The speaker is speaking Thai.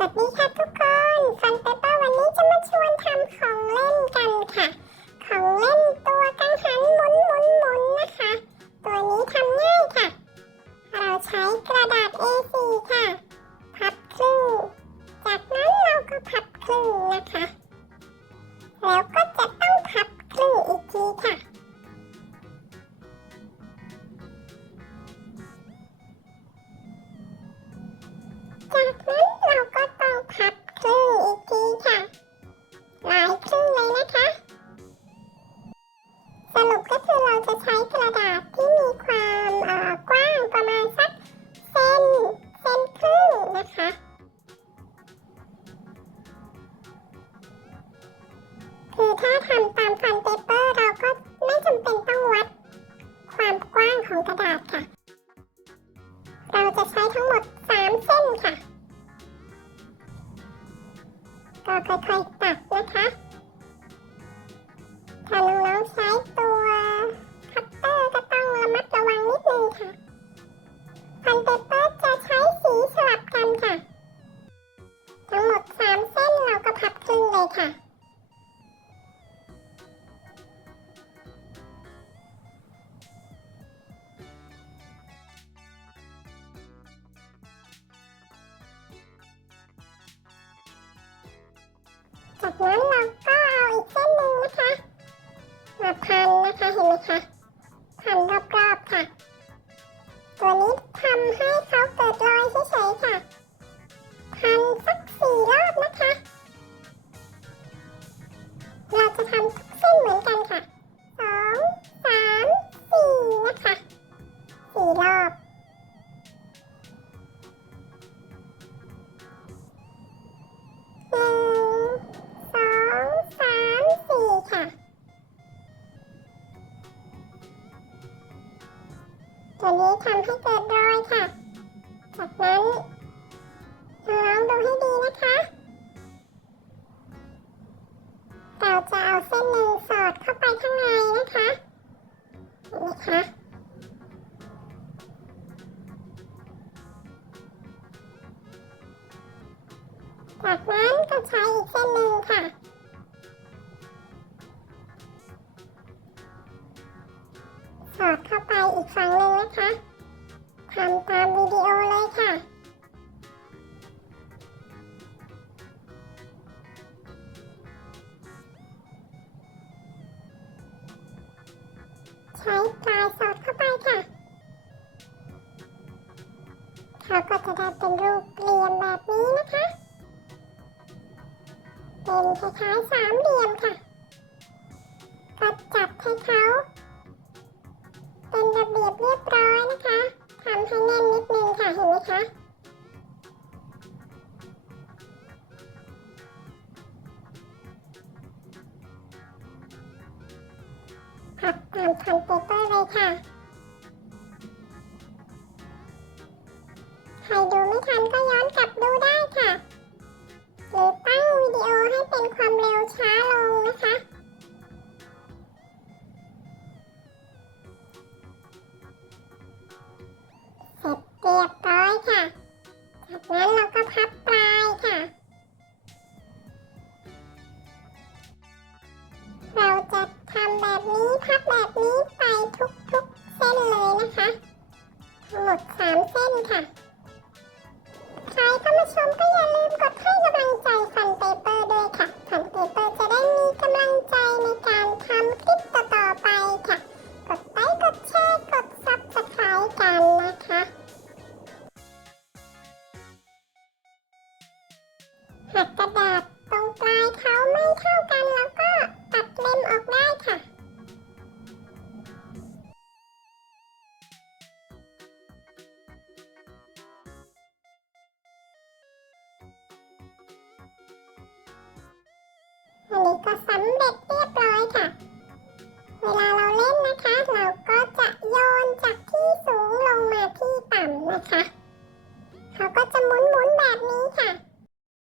สวัสดีค่ะทุกคน ฟันเปเปอร์วันนี้จะมาชวนทำของเล่นกันค่ะ ของเล่นตัวกังหันหมุนหมุนหมุนนะคะ ตัวนี้ทำง่ายค่ะ เราใช้กระดาษ A4 ค่ะ พับครึ่ง จากนั้นเราก็พับครึ่งนะคะ แล้วก็จะ ของกระดาษค่ะ เราจะใช้ทั้งหมด 3 เส้นค่ะ ก็ค่อยๆตัดนะคะถ้าน้องๆใช้ตัวคัตเตอร์ก็ต้องระมัดระวังนิดนึงค่ะพันเปเปอร์ งั้นเราก็เอาอีกเส้นหนึ่งนะคะ มาพันนะคะ เห็นไหมคะ พันรอบ ตัวนี้ทำให้เกิดรอยค่ะ จากนั้นลองดูให้ดีนะคะ เราจะเอาเส้นหนึ่งสอดเข้าไปข้างในนะคะเห็นไหมคะ ทำตามวิดีโอเลยค่ะใช้ปลายสอดเข้าไปค่ะเขาก็จะได้เป็นรูปเหลี่ยมแบบนี้นะคะ เป็นคล้ายๆสามเหลี่ยมค่ะ ก็จับให้เขา ผัดตามพันเปเปอร์เลยค่ะ ใครดูไม่ทันก็ย้อนกลับดูได้ค่ะ หรือตั้งวิดีโอให้เป็นความเร็วช้าลงนะคะเสร็จเรียบร้อยค่ะ จากนั้นเราก็พับ พับแบบนี้ไปทุกๆเส้นเลยนะคะทั้งหมดสามเส้นค่ะ ใครเข้ามาชมก็อย่าลืมกดให้กำลังใจฟัน สำเร็จเรียบร้อยค่ะ เวลา